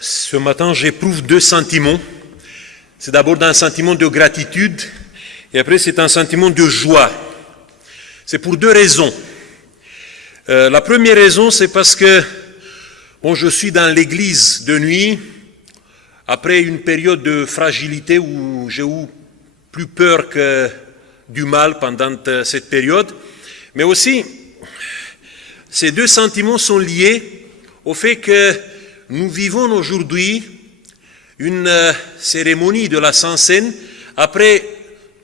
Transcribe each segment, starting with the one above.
Ce matin, j'éprouve deux sentiments. C'est d'abord un sentiment de gratitude et après c'est un sentiment de joie. C'est pour deux raisons. La première raison, c'est parce que je suis dans l'église de nuit après une période de fragilité où j'ai eu plus peur que du mal pendant cette période. Mais aussi, ces deux sentiments sont liés au fait que nous vivons aujourd'hui une cérémonie de la Sainte-Seine après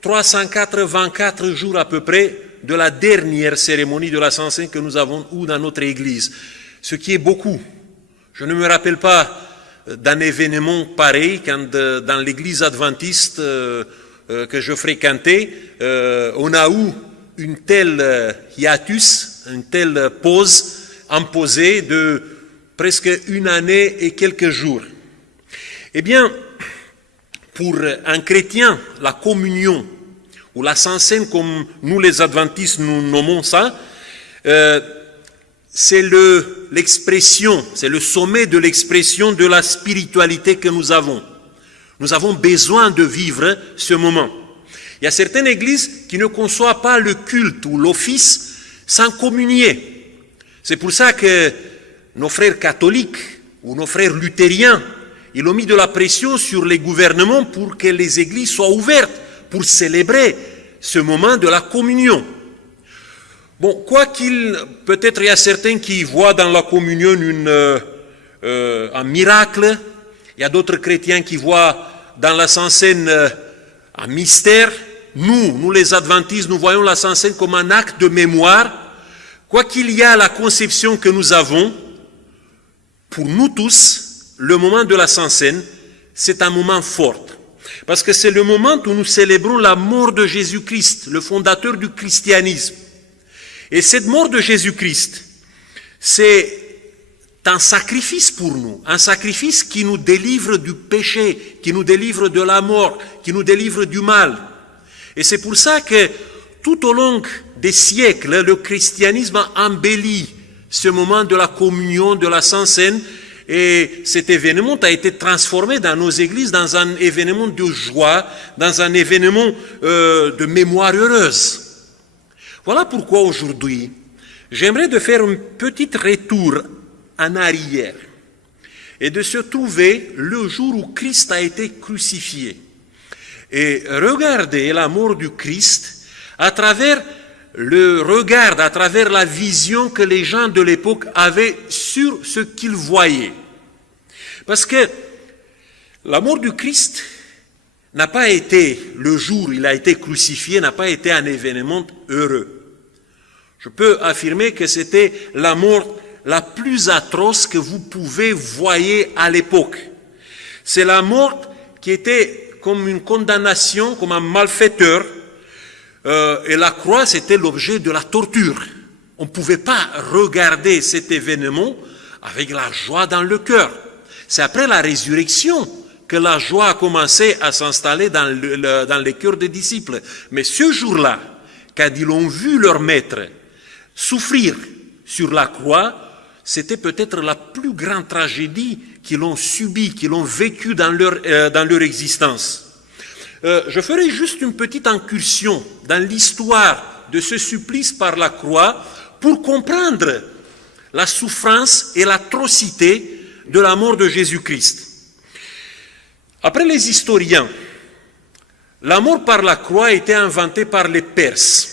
384 jours à peu près de la dernière cérémonie de la Sainte-Seine que nous avons eue dans notre église, ce qui est beaucoup. Je ne me rappelle pas d'un événement pareil quand dans l'église adventiste que je fréquentais, on a eu une telle hiatus, une telle pause imposée de presque une année et quelques jours. Eh bien, pour un chrétien, la communion, ou la Sainte-Seine, comme nous les adventistes nous nommons ça, c'est l'expression, c'est le sommet de l'expression de la spiritualité que nous avons. Nous avons besoin de vivre ce moment. Il y a certaines églises qui ne conçoivent pas le culte ou l'office sans communier. C'est pour ça que nos frères catholiques ou nos frères luthériens, ils ont mis de la pression sur les gouvernements pour que les églises soient ouvertes, pour célébrer ce moment de la communion. Peut-être il y a certains qui voient dans la communion un miracle, il y a d'autres chrétiens qui voient dans la Sainte-Seine un mystère. Nous les adventistes, nous voyons la Sainte-Seine comme un acte de mémoire. Quoi qu'il y a la conception que nous avons, pour nous tous, le moment de la Sainte-Seine, c'est un moment fort. Parce que c'est le moment où nous célébrons la mort de Jésus-Christ, le fondateur du christianisme. Et cette mort de Jésus-Christ, c'est un sacrifice pour nous, un sacrifice qui nous délivre du péché, qui nous délivre de la mort, qui nous délivre du mal. Et c'est pour ça que tout au long des siècles, le christianisme a embelli ce moment de la communion, de la Sainte-Seine, et cet événement a été transformé dans nos églises dans un événement de joie, dans un événement de mémoire heureuse. Voilà pourquoi aujourd'hui, j'aimerais de faire un petit retour en arrière et de se trouver le jour où Christ a été crucifié et regarder la mort du Christ à travers le regard, à travers la vision que les gens de l'époque avaient sur ce qu'ils voyaient. Parce que la mort du Christ n'a pas été, le jour où il a été crucifié, n'a pas été un événement heureux. Je peux affirmer que c'était la mort la plus atroce que vous pouvez voir à l'époque. C'est la mort qui était comme une condamnation, comme un malfaiteur, et la croix, c'était l'objet de la torture. On ne pouvait pas regarder cet événement avec la joie dans le cœur. C'est après la résurrection que la joie a commencé à s'installer dans les cœurs des disciples. Mais ce jour-là, quand ils ont vu leur maître souffrir sur la croix, c'était peut-être la plus grande tragédie qu'ils ont subie, qu'ils ont vécue dans leur existence. Je ferai juste une petite incursion dans l'histoire de ce supplice par la croix pour comprendre la souffrance et l'atrocité de la mort de Jésus-Christ. Après les historiens, la mort par la croix a été inventée par les Perses.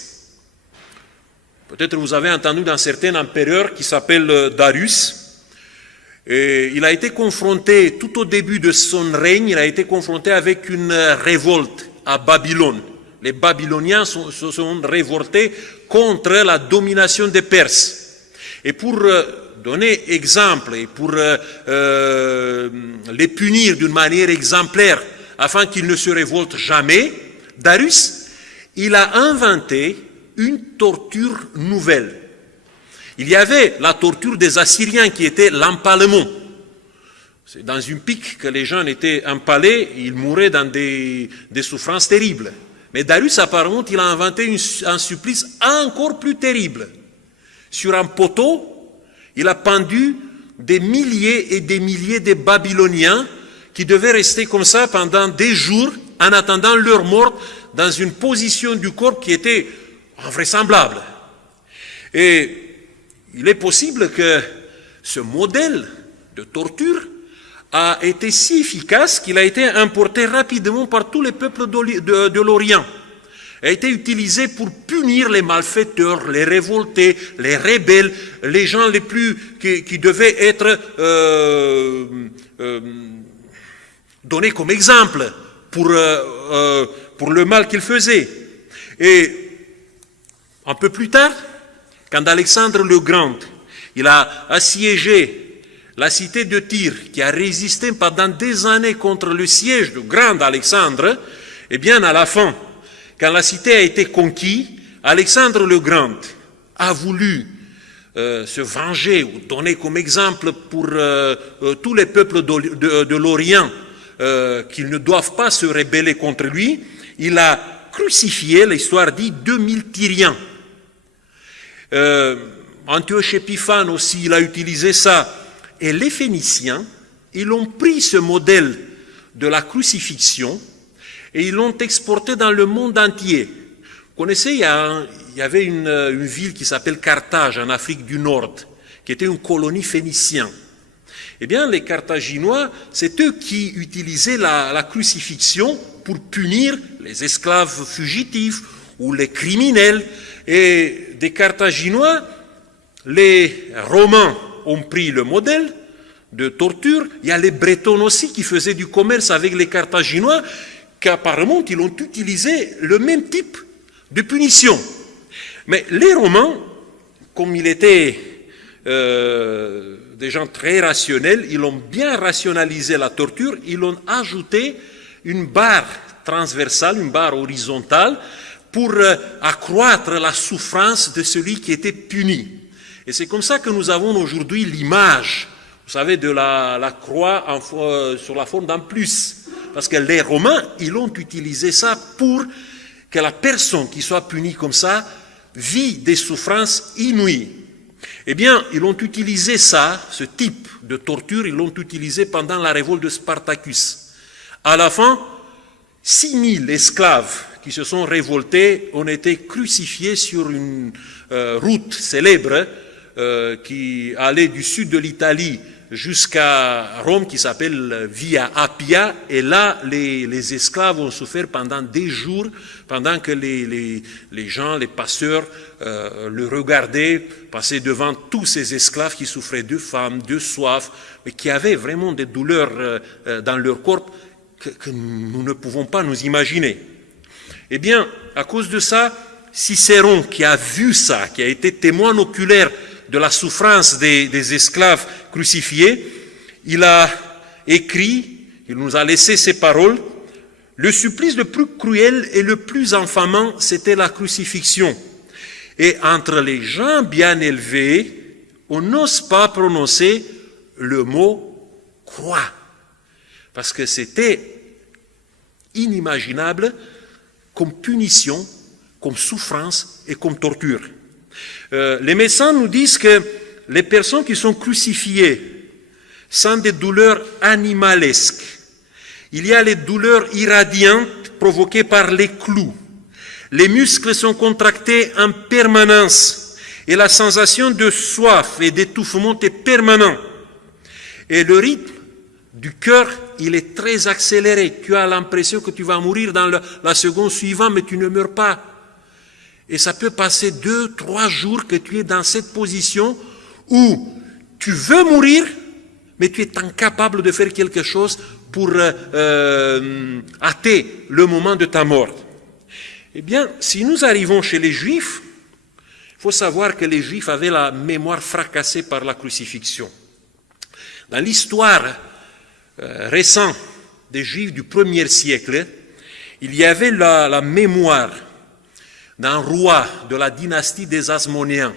Peut-être vous avez entendu d'un certain empereur qui s'appelle Darius. Et il a été confronté, tout au début de son règne, il a été confronté avec une révolte à Babylone. Les Babyloniens se sont révoltés contre la domination des Perses. Et pour donner exemple et pour les punir d'une manière exemplaire afin qu'ils ne se révoltent jamais, Darius, il a inventé une torture nouvelle. Il y avait la torture des Assyriens qui était l'empalement. C'est dans une pique que les gens étaient empalés, ils mouraient dans des souffrances terribles. Mais Darius, apparemment, il a inventé un supplice encore plus terrible. Sur un poteau, il a pendu des milliers et des milliers de Babyloniens qui devaient rester comme ça pendant des jours en attendant leur mort dans une position du corps qui était invraisemblable. Et il est possible que ce modèle de torture a été si efficace qu'il a été importé rapidement par tous les peuples de l'Orient. A été utilisé pour punir les malfaiteurs, les révoltés, les rebelles, les gens les plus qui devaient être donnés comme exemple pour le mal qu'ils faisaient. Et un peu plus tard, quand Alexandre le Grand, il a assiégé la cité de Tyr, qui a résisté pendant des années contre le siège du grand Alexandre, eh bien à la fin, quand la cité a été conquise, Alexandre le Grand a voulu se venger ou donner comme exemple pour tous les peuples de l'Orient qu'ils ne doivent pas se rebeller contre lui. Il a crucifié, l'histoire dit, 2000 Tyriens. Antioche Épiphane aussi, il a utilisé ça. Et les Phéniciens, ils ont pris ce modèle de la crucifixion et ils l'ont exporté dans le monde entier. Vous connaissez, il y avait une ville qui s'appelle Carthage en Afrique du Nord, qui était une colonie phénicienne. Eh bien, les Carthaginois, c'est eux qui utilisaient la crucifixion pour punir les esclaves fugitifs ou les criminels. Et des Carthaginois, les Romains ont pris le modèle de torture. Il y a les Bretons aussi qui faisaient du commerce avec les Carthaginois, qu'apparemment ils ont utilisé le même type de punition. Mais les Romains, comme ils étaient des gens très rationnels, ils ont bien rationalisé la torture, ils ont ajouté une barre transversale, une barre horizontale, pour accroître la souffrance de celui qui était puni. Et c'est comme ça que nous avons aujourd'hui l'image, vous savez, de la croix sur la forme d'un plus. Parce que les Romains, ils ont utilisé ça pour que la personne qui soit punie comme ça vit des souffrances inouïes. Eh bien, ils ont utilisé ça, ce type de torture, ils l'ont utilisé pendant la révolte de Spartacus. À la fin, 6000 esclaves qui se sont révoltés ont été crucifiés sur une route célèbre qui allait du sud de l'Italie jusqu'à Rome, qui s'appelle Via Appia, et là, les esclaves ont souffert pendant des jours, pendant que les gens, les passeurs, le regardaient passer devant tous ces esclaves qui souffraient de faim, de soif, mais qui avaient vraiment des douleurs dans leur corps que nous ne pouvons pas nous imaginer. Eh bien, à cause de ça, Cicéron, qui a vu ça, qui a été témoin oculaire de la souffrance des esclaves crucifiés, il a écrit, il nous a laissé ces paroles: le supplice le plus cruel et le plus infamant, c'était la crucifixion. Et entre les gens bien élevés, on n'ose pas prononcer le mot croix, parce que c'était inimaginable comme punition, comme souffrance et comme torture. Les médecins nous disent que les personnes qui sont crucifiées sentent des douleurs animalesques. Il y a les douleurs irradiantes provoquées par les clous. Les muscles sont contractés en permanence et la sensation de soif et d'étouffement est permanente. Et le rythme du cœur, il est très accéléré. Tu as l'impression que tu vas mourir dans la seconde suivante, mais tu ne meurs pas. Et ça peut passer 2-3 jours que tu es dans cette position où tu veux mourir, mais tu es incapable de faire quelque chose pour hâter le moment de ta mort. Eh bien, si nous arrivons chez les Juifs, il faut savoir que les Juifs avaient la mémoire fracassée par la crucifixion. Dans l'histoire récente des Juifs du 1er siècle, il y avait la mémoire d'un roi de la dynastie des Hasmonéens.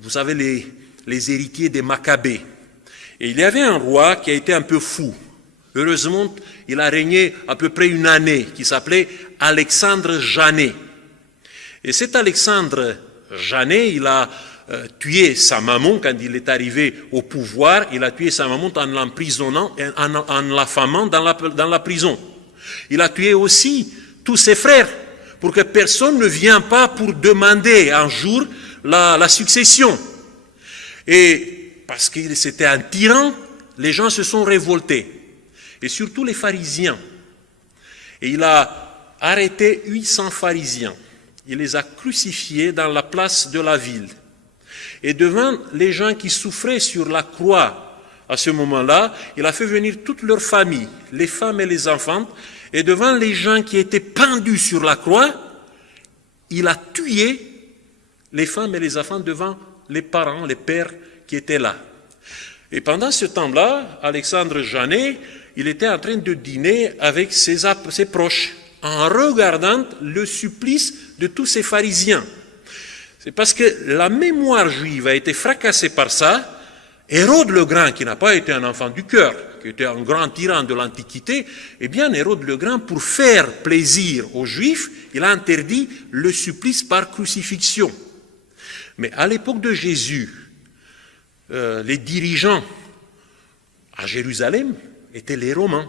Vous savez, les héritiers des Maccabées. Et il y avait un roi qui a été un peu fou. Heureusement, il a régné à peu près une année, qui s'appelait Alexandre Janet. Et cet Alexandre Janet, il a tué sa maman quand il est arrivé au pouvoir. Il a tué sa maman en l'emprisonnant, en l'affamant dans la prison. Il a tué aussi tous ses frères pour que personne ne vienne pas pour demander un jour la succession. Et parce que c'était un tyran, les gens se sont révoltés. Et surtout les pharisiens. Et il a arrêté 800 pharisiens. Il les a crucifiés dans la place de la ville. Et devant les gens qui souffraient sur la croix à ce moment-là, il a fait venir toute leur famille, les femmes et les enfants. Et devant les gens qui étaient pendus sur la croix, il a tué les femmes et les enfants devant les parents, les pères qui étaient là. Et pendant ce temps-là, Alexandre Janet, il était en train de dîner avec ses proches, en regardant le supplice de tous ces pharisiens. C'est parce que la mémoire juive a été fracassée par ça. Hérode le Grand, qui n'a pas été un enfant du cœur, qui était un grand tyran de l'Antiquité, eh bien Hérode le Grand, pour faire plaisir aux Juifs, il a interdit le supplice par crucifixion. Mais à l'époque de Jésus, les dirigeants à Jérusalem étaient les Romains.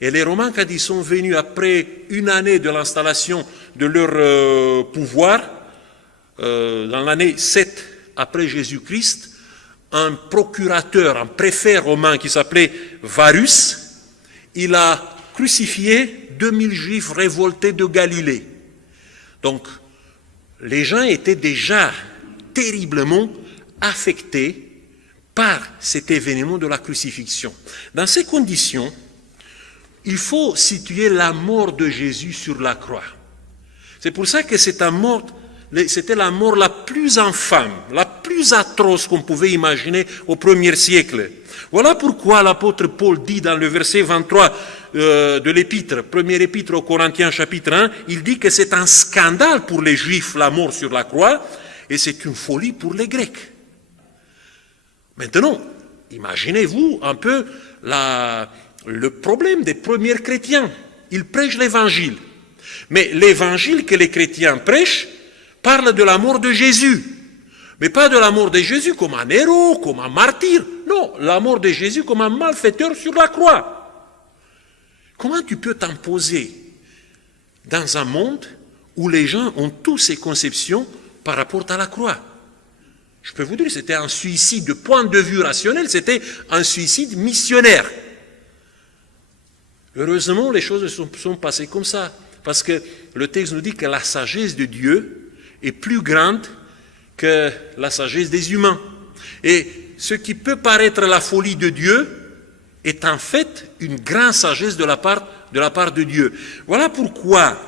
Et les Romains, quand ils sont venus après une année de l'installation de leur pouvoir, dans l'année 7 après Jésus-Christ, un procurateur, un préfet romain qui s'appelait Varus, il a crucifié 2000 Juifs révoltés de Galilée. Donc, les gens étaient déjà terriblement affectés par cet événement de la crucifixion. Dans ces conditions, il faut situer la mort de Jésus sur la croix. C'est pour ça que c'était la mort la plus infâme, la plus atroce qu'on pouvait imaginer au premier siècle. Voilà pourquoi l'apôtre Paul dit dans le verset 23 de l'épître, première épître aux Corinthiens chapitre 1, il dit que c'est un scandale pour les Juifs la mort sur la croix et c'est une folie pour les Grecs. Maintenant, imaginez-vous un peu le problème des premiers chrétiens. Ils prêchent l'évangile. Mais l'évangile que les chrétiens prêchent parle de la mort de Jésus. Mais pas de la mort de Jésus comme un héros, comme un martyr. Non, la mort de Jésus comme un malfaiteur sur la croix. Comment tu peux t'imposer dans un monde où les gens ont toutes ces conceptions par rapport à la croix? Je peux vous dire, c'était un suicide de point de vue rationnel, c'était un suicide missionnaire. Heureusement, les choses sont passées comme ça, parce que le texte nous dit que la sagesse de Dieu est plus grande que la sagesse des humains. Et ce qui peut paraître la folie de Dieu est en fait une grande sagesse de la part de Dieu. Voilà pourquoi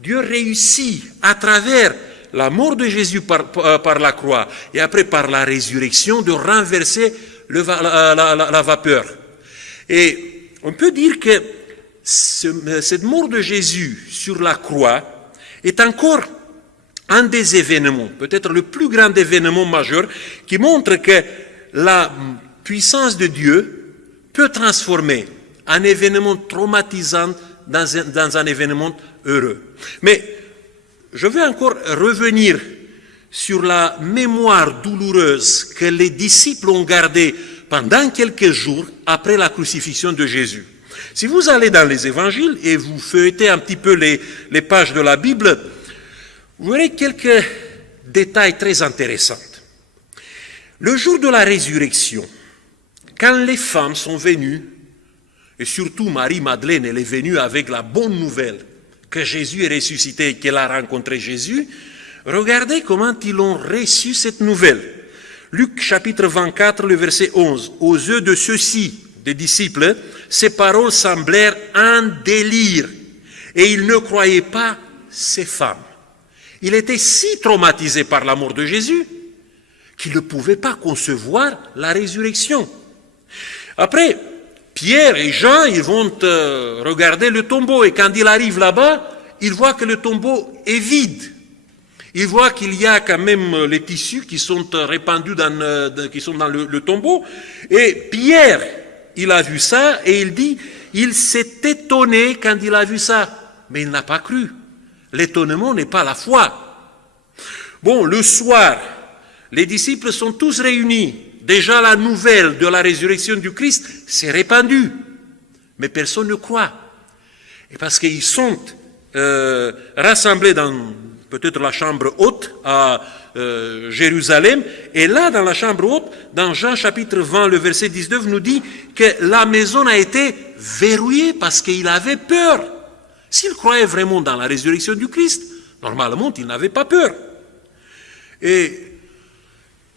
Dieu réussit à travers la mort de Jésus par la croix et après par la résurrection de renverser la vapeur. Et on peut dire que cette mort de Jésus sur la croix est encore un des événements, peut-être le plus grand événement majeur, qui montre que la puissance de Dieu peut transformer un événement traumatisant dans un événement heureux. Mais je veux encore revenir sur la mémoire douloureuse que les disciples ont gardée pendant quelques jours après la crucifixion de Jésus. Si vous allez dans les évangiles et vous feuilletez un petit peu les pages de la Bible, vous verrez quelques détails très intéressants. Le jour de la résurrection, quand les femmes sont venues, et surtout Marie-Madeleine, elle est venue avec la bonne nouvelle que Jésus est ressuscité et qu'elle a rencontré Jésus, regardez comment ils ont reçu cette nouvelle. Luc chapitre 24, le verset 11. Aux yeux de ceux-ci, des disciples, ces paroles semblèrent un délire et ils ne croyaient pas ces femmes. Il était si traumatisé par la mort de Jésus qu'il ne pouvait pas concevoir la résurrection. Après, Pierre et Jean, ils vont regarder le tombeau et quand il arrive là-bas, ils voient que le tombeau est vide. Ils voient qu'il y a quand même les tissus qui sont répandus qui sont dans le tombeau. Et Pierre, il a vu ça et il dit, il s'est étonné quand il a vu ça, mais il n'a pas cru. L'étonnement n'est pas la foi. Bon, le soir, les disciples sont tous réunis. Déjà la nouvelle de la résurrection du Christ s'est répandue. Mais personne ne croit. Et parce qu'ils sont rassemblés dans peut-être la chambre haute à Jérusalem. Et là, dans la chambre haute, dans Jean chapitre 20, le verset 19, nous dit que la maison a été verrouillée parce qu'il avait peur. S'il croyait vraiment dans la résurrection du Christ, normalement, il n'avait pas peur. Et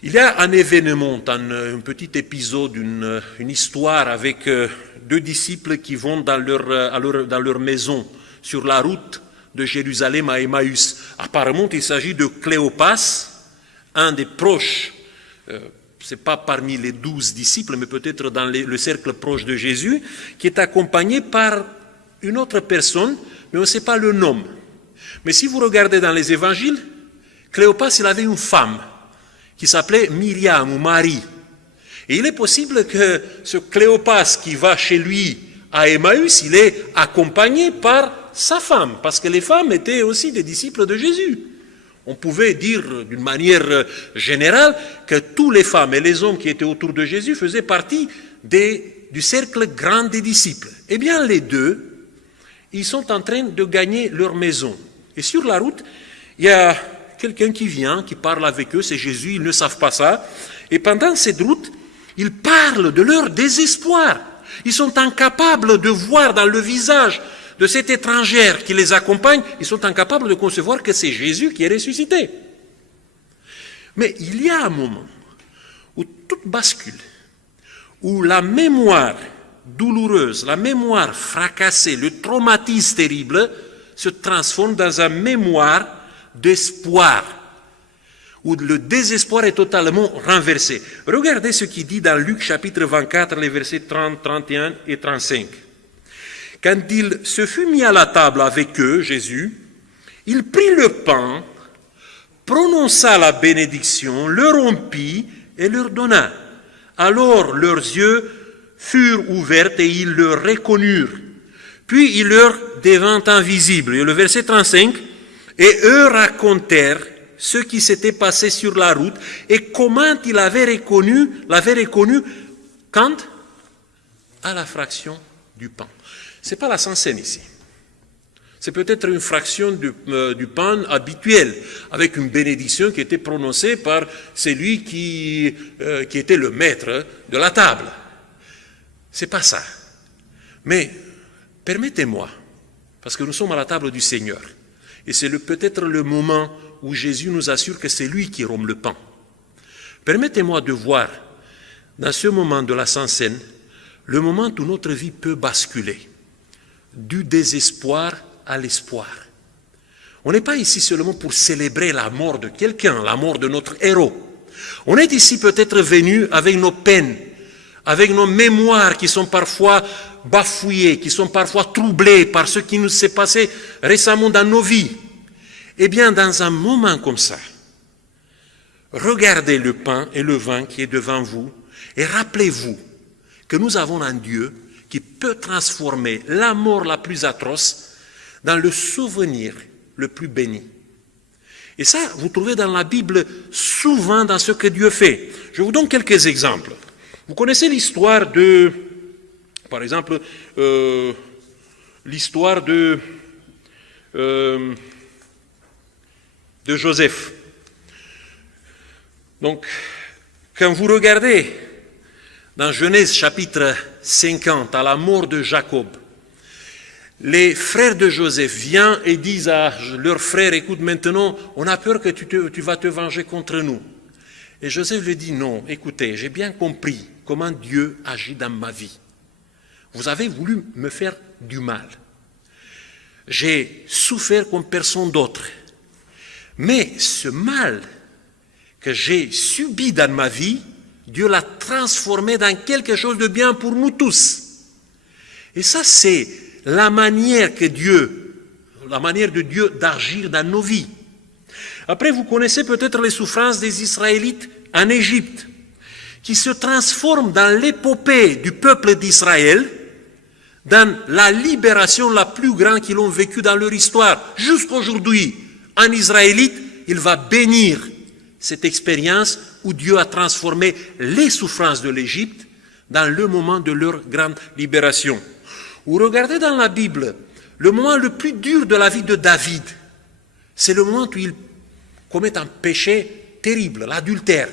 il y a un événement, un petit épisode, une histoire avec deux disciples qui vont dans leur maison, sur la route de Jérusalem à Emmaüs. Apparemment, il s'agit de Cléopas, un des proches, ce n'est pas parmi les 12 disciples, mais peut-être dans le cercle proche de Jésus, qui est accompagné par une autre personne, mais on ne sait pas le nom. Mais si vous regardez dans les évangiles, Cléopas, il avait une femme qui s'appelait Myriam ou Marie. Et il est possible que ce Cléopas qui va chez lui à Emmaüs, il est accompagné par sa femme, parce que les femmes étaient aussi des disciples de Jésus. On pouvait dire d'une manière générale que toutes les femmes et les hommes qui étaient autour de Jésus faisaient partie du cercle grand des disciples. Eh bien, les deux, ils sont en train de gagner leur maison. Et sur la route, il y a quelqu'un qui vient, qui parle avec eux, c'est Jésus, ils ne savent pas ça. Et pendant cette route, ils parlent de leur désespoir. Ils sont incapables de voir dans le visage de cette étrangère qui les accompagne, ils sont incapables de concevoir que c'est Jésus qui est ressuscité. Mais il y a un moment où tout bascule, où la mémoire douloureuse, la mémoire fracassée, le traumatisme terrible se transforme dans une mémoire d'espoir, où le désespoir est totalement renversé. Regardez ce qu'il dit dans Luc chapitre 24, les versets 30, 31 et 35. Quand il se fut mis à la table avec eux, Jésus, il prit le pain, prononça la bénédiction, le rompit et leur donna. Alors leurs yeux furent ouverts et ils le reconnurent. Puis il leur devint invisible. Et le verset 35, et eux racontèrent ce qui s'était passé sur la route et comment il l'avait reconnu quand à la fraction du pain. Ce n'est pas la Sainte-Seine ici. C'est peut-être une fraction du pain habituel, avec une bénédiction qui était prononcée par celui qui était le maître de la table. Ce n'est pas ça. Mais permettez-moi, parce que nous sommes à la table du Seigneur, et c'est peut-être le moment où Jésus nous assure que c'est lui qui rompt le pain. Permettez-moi de voir, dans ce moment de la Sainte-Seine, le moment où notre vie peut basculer, du désespoir à l'espoir. On n'est pas ici seulement pour célébrer la mort de quelqu'un, la mort de notre héros. On est ici peut-être venu avec nos peines, avec nos mémoires qui sont parfois bafouillées, qui sont parfois troublées par ce qui nous s'est passé récemment dans nos vies. Eh bien, dans un moment comme ça, regardez le pain et le vin qui est devant vous et rappelez-vous que nous avons un Dieu qui peut transformer la mort la plus atroce dans le souvenir le plus béni. Et ça, vous trouvez dans la Bible souvent dans ce que Dieu fait. Je vous donne quelques exemples. Vous connaissez l'histoire de, par exemple, l'histoire de Joseph. Donc, quand vous regardez dans Genèse chapitre 50, à la mort de Jacob, les frères de Joseph viennent et disent à leurs frères, écoute, maintenant, on a peur que tu vas te venger contre nous. Et Joseph lui dit, non, écoutez, j'ai bien compris comment Dieu agit dans ma vie. Vous avez voulu me faire du mal. J'ai souffert comme personne d'autre. Mais ce mal que j'ai subi dans ma vie, Dieu l'a transformé dans quelque chose de bien pour nous tous. Et ça, c'est la manière de Dieu d'agir dans nos vies. Après, vous connaissez peut-être les souffrances des Israélites en Égypte, qui se transforment dans l'épopée du peuple d'Israël, dans la libération la plus grande qu'ils ont vécue dans leur histoire. Jusqu'aujourd'hui, un Israélite, il va bénir cette expérience où Dieu a transformé les souffrances de l'Égypte dans le moment de leur grande libération. Ou regardez dans la Bible, le moment le plus dur de la vie de David, c'est le moment où il commet un péché terrible, l'adultère.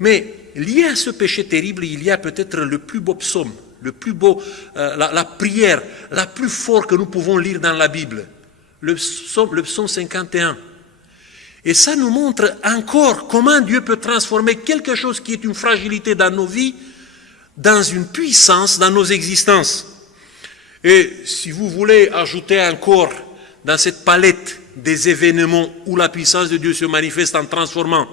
Mais lié à ce péché terrible, il y a peut-être le plus beau psaume, le plus beau, la prière la plus forte que nous pouvons lire dans la Bible, le psaume 51. Et ça nous montre encore comment Dieu peut transformer quelque chose qui est une fragilité dans nos vies dans une puissance dans nos existences. Et si vous voulez ajouter encore dans cette palette des événements où la puissance de Dieu se manifeste en transformant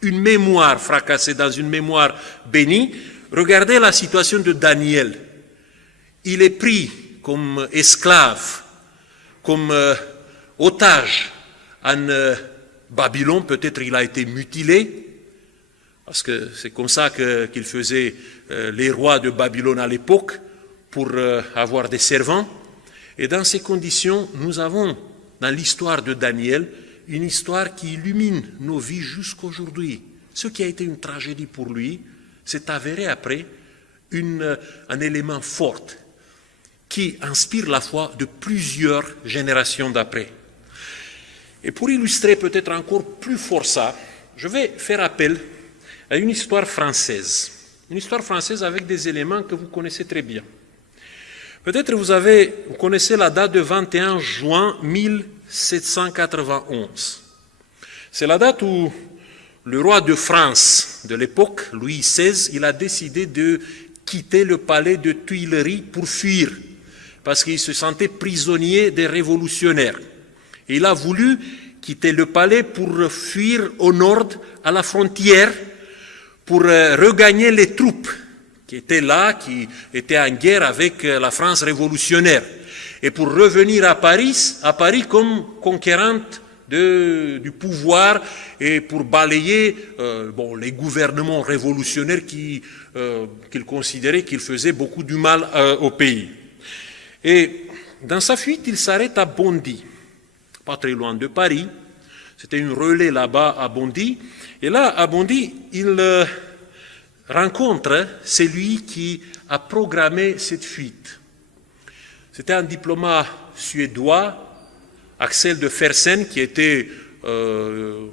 une mémoire fracassée dans une mémoire bénie, regardez la situation de Daniel. Il est pris comme esclave, comme otage en Babylone, peut-être il a été mutilé, parce que c'est comme ça qu'il faisait les rois de Babylone à l'époque, pour avoir des servants. Et dans ces conditions, nous avons dans l'histoire de Daniel une histoire qui illumine nos vies jusqu'aujourd'hui. Ce qui a été une tragédie pour lui s'est avéré après un élément fort qui inspire la foi de plusieurs générations d'après. Et pour illustrer peut-être encore plus fort ça, je vais faire appel à une histoire française. Une histoire française avec des éléments que vous connaissez très bien. Peut-être vous connaissez la date de 21 juin 1791. C'est la date où le roi de France de l'époque, Louis XVI, il a décidé de quitter le palais de Tuileries pour fuir, parce qu'il se sentait prisonnier des révolutionnaires. Et il a voulu quitter le palais pour fuir au nord, à la frontière, pour regagner les troupes qui étaient là, qui étaient en guerre avec la France révolutionnaire, et pour revenir à Paris comme conquérante du pouvoir et pour balayer les gouvernements révolutionnaires qu'il considérait qu'ils faisaient beaucoup du mal au pays. Et dans sa fuite, il s'arrête à Bondy, pas très loin de Paris. C'était une relais là-bas à Bondy. Et là, à Bondy, il rencontre celui qui a programmé cette fuite. C'était un diplomate suédois, Axel de Fersen, qui était, il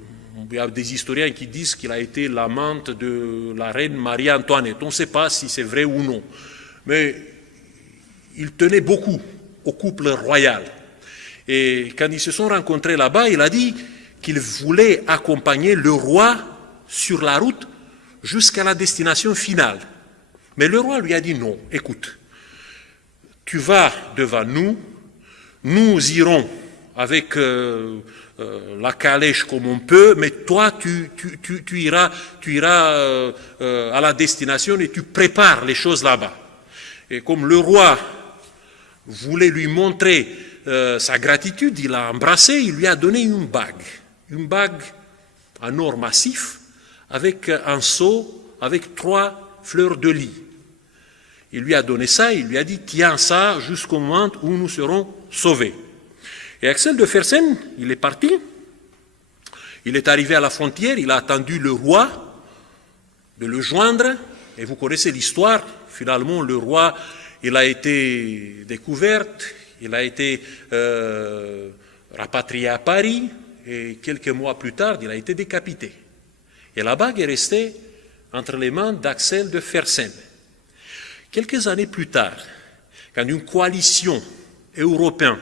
y a des historiens qui disent qu'il a été l'amante de la reine Marie-Antoinette. On ne sait pas si c'est vrai ou non. Mais il tenait beaucoup au couple royal. Et quand ils se sont rencontrés là-bas, il a dit qu'il voulait accompagner le roi sur la route jusqu'à la destination finale. Mais le roi lui a dit non, écoute, tu vas devant nous, nous irons avec la calèche comme on peut, mais toi tu iras à la destination et tu prépares les choses là-bas. Et comme le roi voulait lui montrer sa gratitude, il l'a embrassé, il lui a donné une bague en or massif, avec un seau, avec 3 fleurs de lis. Il lui a donné ça, il lui a dit, tiens ça jusqu'au moment où nous serons sauvés. Et Axel de Fersen, il est parti, il est arrivé à la frontière, il a attendu le roi de le joindre, et vous connaissez l'histoire, finalement le roi, il a été découvert, il a été rapatrié à Paris, et quelques mois plus tard, il a été décapité. Et la bague est restée entre les mains d'Axel de Fersen. Quelques années plus tard, quand une coalition européenne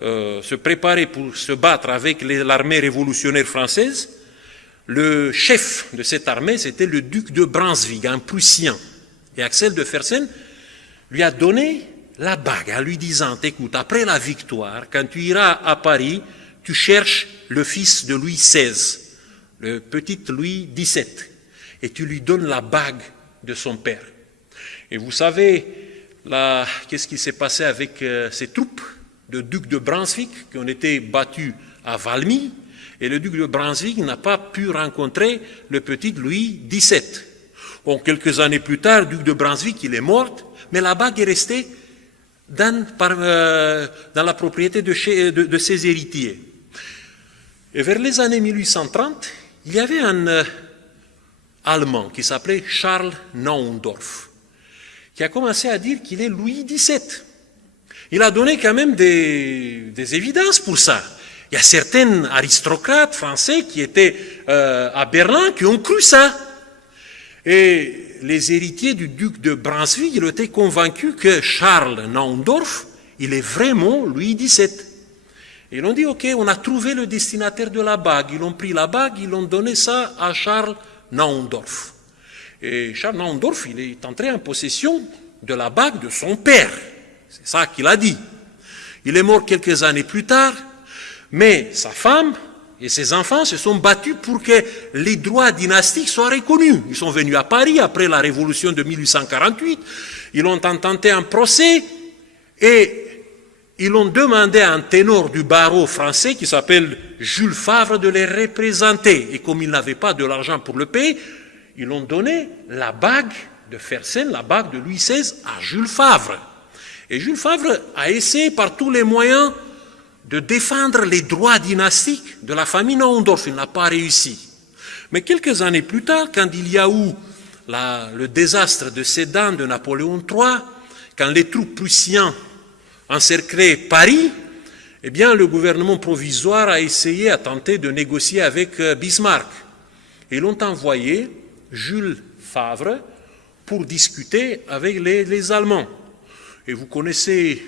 se préparait pour se battre avec l'armée révolutionnaire française, le chef de cette armée, c'était le duc de Brunswick, un Prussien. Et Axel de Fersen lui a donné la bague en lui disant, écoute, après la victoire, quand tu iras à Paris, tu cherches le fils de Louis XVI, le petit Louis XVII, et tu lui donnes la bague de son père. Et vous savez, qu'est-ce qui s'est passé avec ces troupes de duc de Brunswick qui ont été battus à Valmy, et le duc de Brunswick n'a pas pu rencontrer le petit Louis XVII. Bon, quelques années plus tard, le duc de Brunswick, il est mort, mais la bague est restée dans la propriété de ses héritiers. Et vers les années 1830, il y avait un Allemand qui s'appelait Charles Naundorff, qui a commencé à dire qu'il est Louis XVII. Il a donné quand même des évidences pour ça. Il y a certains aristocrates français qui étaient à Berlin qui ont cru ça. Et les héritiers du duc de Brunswick, ils étaient convaincus que Charles Naundorff, il est vraiment Louis XVII. Et ils ont dit, ok, on a trouvé le destinataire de la bague. Ils ont pris la bague, ils ont donné ça à Charles Naundorff. Et Charles Naundorff, il est entré en possession de la bague de son père. C'est ça qu'il a dit. Il est mort quelques années plus tard, mais sa femme et ses enfants se sont battus pour que les droits dynastiques soient reconnus. Ils sont venus à Paris après la révolution de 1848. Ils ont intenté un procès et ils ont demandé à un ténor du barreau français qui s'appelle Jules Favre de les représenter. Et comme ils n'avaient pas de l'argent pour le payer, ils ont donné la bague de Fersen, la bague de Louis XVI à Jules Favre. Et Jules Favre a essayé par tous les moyens de défendre les droits dynastiques de la famille Naundorff. Il n'a pas réussi. Mais quelques années plus tard, quand il y a eu le désastre de Sedan de Napoléon III, quand les troupes prussiens encerclaient Paris, eh bien, le gouvernement provisoire a essayé, a tenté de négocier avec Bismarck. Et ils ont envoyé Jules Favre pour discuter avec les Allemands. Et vous connaissez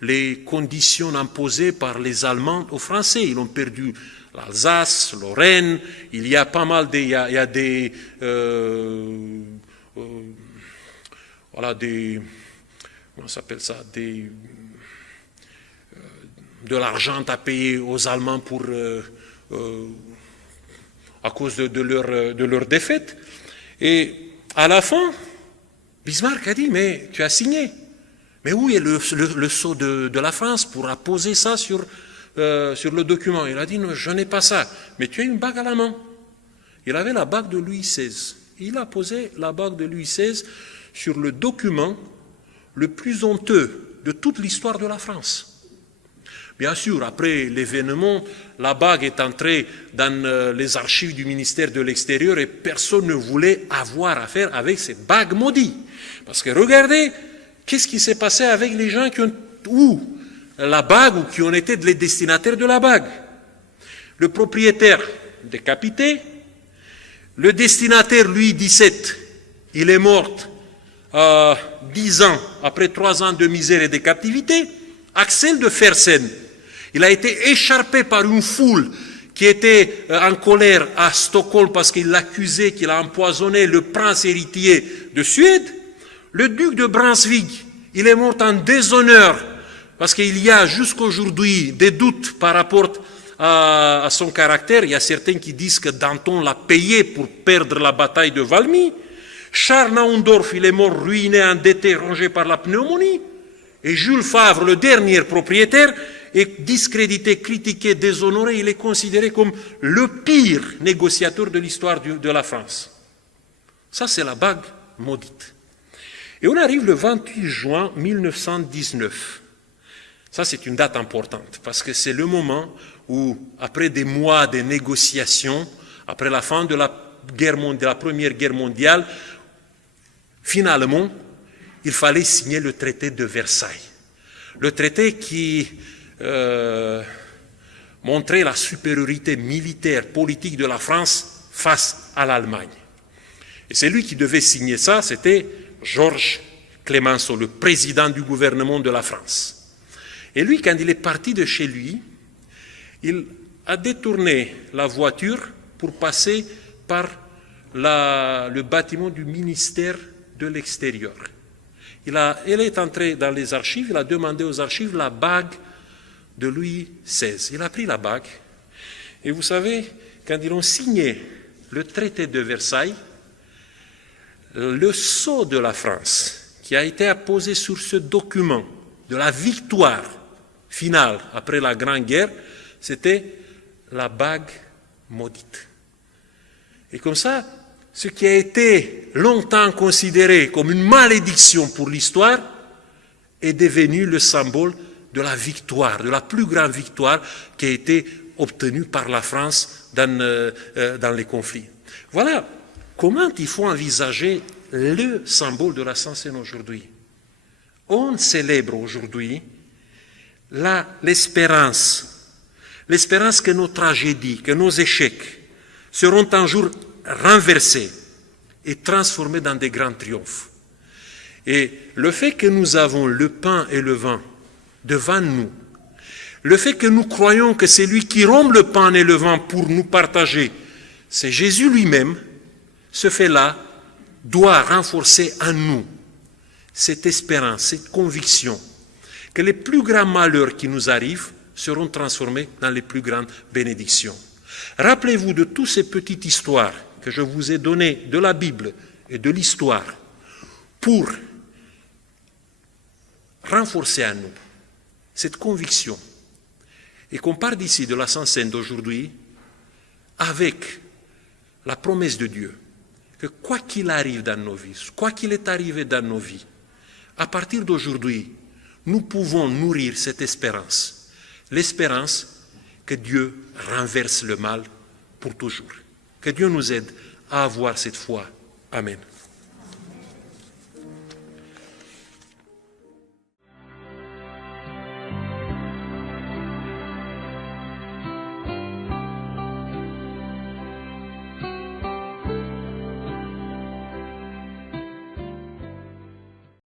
les conditions imposées par les Allemands aux Français. Ils ont perdu l'Alsace, Lorraine, il y a pas mal de... Il y a des... voilà, des... Comment s'appelle ça? De l'argent à payer aux Allemands pour... à cause de leur défaite. Et à la fin, Bismarck a dit, mais tu as signé. Mais où est le sceau de la France pour apposer ça sur le document? Il a dit, non, je n'ai pas ça. Mais tu as une bague à la main. Il avait la bague de Louis XVI. Il a posé la bague de Louis XVI sur le document le plus honteux de toute l'histoire de la France. Bien sûr, après l'événement, la bague est entrée dans les archives du ministère de l'Extérieur et personne ne voulait avoir affaire avec ces bagues maudites. Parce que regardez, qu'est-ce qui s'est passé avec les gens qui ont eu la bague ou qui ont été les destinataires de la bague? Le propriétaire décapité, le destinataire Louis XVII, il est mort 10 ans après 3 ans de misère et de captivité. Axel de Fersen, il a été écharpé par une foule qui était en colère à Stockholm parce qu'il l'accusait qu'il a empoisonné le prince héritier de Suède. Le duc de Brunswick, il est mort en déshonneur parce qu'il y a jusqu'aujourd'hui des doutes par rapport à son caractère. Il y a certains qui disent que Danton l'a payé pour perdre la bataille de Valmy. Charles Naundorff, il est mort ruiné, endetté, rongé par la pneumonie. Et Jules Favre, le dernier propriétaire, est discrédité, critiqué, déshonoré. Il est considéré comme le pire négociateur de l'histoire de la France. Ça, c'est la bague maudite. Et on arrive le 28 juin 1919. Ça, c'est une date importante, parce que c'est le moment où, après des mois de négociations, après la fin de la Première Guerre mondiale, finalement, il fallait signer le traité de Versailles. Le traité qui montrait la supériorité militaire, politique de la France face à l'Allemagne. Et celui qui devait signer ça, c'était Georges Clemenceau, le président du gouvernement de la France. Et lui, quand il est parti de chez lui, il a détourné la voiture pour passer par le bâtiment du ministère de l'Extérieur. Il est entré dans les archives, il a demandé aux archives la bague de Louis XVI. Il a pris la bague, et vous savez, quand ils ont signé le traité de Versailles, le sceau de la France, qui a été apposé sur ce document de la victoire finale après la Grande Guerre, c'était la bague maudite. Et comme ça, ce qui a été longtemps considéré comme une malédiction pour l'histoire est devenu le symbole de la victoire, de la plus grande victoire qui a été obtenue par la France dans les conflits. Voilà comment il faut envisager le symbole de la Sainte-Seine aujourd'hui. On célèbre aujourd'hui l'espérance que nos tragédies, que nos échecs seront un jour renversés et transformés dans des grands triomphes. Et le fait que nous avons le pain et le vin devant nous, le fait que nous croyons que c'est lui qui rompt le pain et le vin pour nous partager, c'est Jésus lui-même, ce fait-là doit renforcer en nous cette espérance, cette conviction que les plus grands malheurs qui nous arrivent seront transformés dans les plus grandes bénédictions. Rappelez-vous de toutes ces petites histoires que je vous ai données de la Bible et de l'histoire pour renforcer en nous cette conviction et qu'on part d'ici de la Sainte-Seine d'aujourd'hui avec la promesse de Dieu que quoi qu'il arrive dans nos vies, quoi qu'il est arrivé dans nos vies, à partir d'aujourd'hui, nous pouvons nourrir cette espérance, l'espérance que Dieu renverse le mal pour toujours. Que Dieu nous aide à avoir cette foi. Amen.